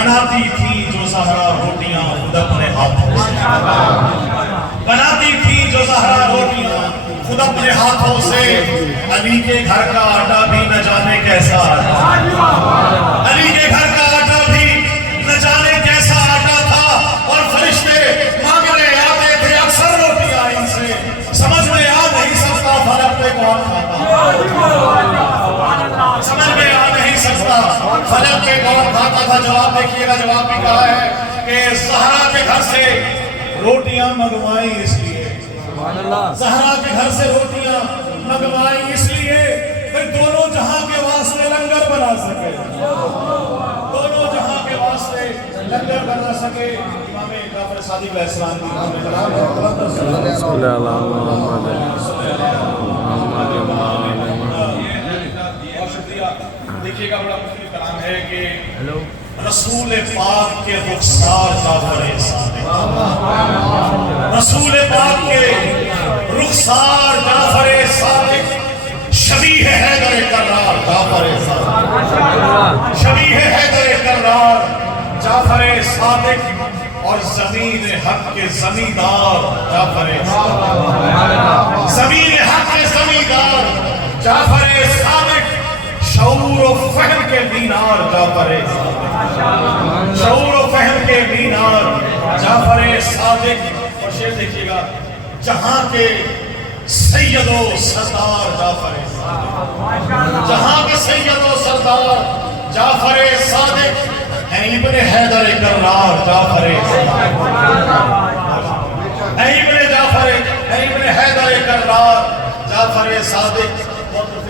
بناتی تھی جو زہرا روٹیاں خود اپنے ہاتھوں سے، بناتی تھی جو زہرا روٹیاں خود اپنے ہاتھوں سے، علی کے گھر کا آٹا بھی نہ جانے کیسا آٹا، علی کے گھر کا آٹا بھی نہ جانے کیسا آٹا تھا، اور فرشتے مانگنے آتے تھے اکثر روٹیاں ان سے، سمجھ میں آ نہیں سکتا فلک پہ کون کھاتا، سمجھ میں آ نہیں سکتا فلک پہ کون کھاتا تھا۔ جواب دیکھیے گا، جواب بھی کہا ہے کہ زہرا کے گھر سے روٹیاں منگوائیں اس لیے، زہرا کے گھر سے روٹیاں منگوائیں اس لیے کہ دونوں جہاں کے واسطے لنگر بنا سکے، دونوں جہاں کے واسطے لنگر بنا سکے۔ امام جعفر صادق علیہ السلام کی بہت شکریہ۔ دیکھیے گا بڑا مشکل کلام ہے کہ رسول پاک کے رخسار جعفر صادق، رسول پاک کے رخسار جعفر صادق، شبیہ حیدر کرار جعفر صادق، شبیہ حیدر کرار جعفر صادق، اور زمین حق کے زمیندار جعفر صادق، زمین حق کے زمیندار جعفر صادق، شعور و فہم کے مینار جعفر صادق، شعور و فہم کے مینار جعفر صادق۔ اور شعر دیکھیے گا، جہاں کے سید و سردار جعفر صادق، جہاں کے سید و سردار جعفر صادق، ابن حیدر کرار جعفر صادق، ابن حیدر کرار جعفر صادق،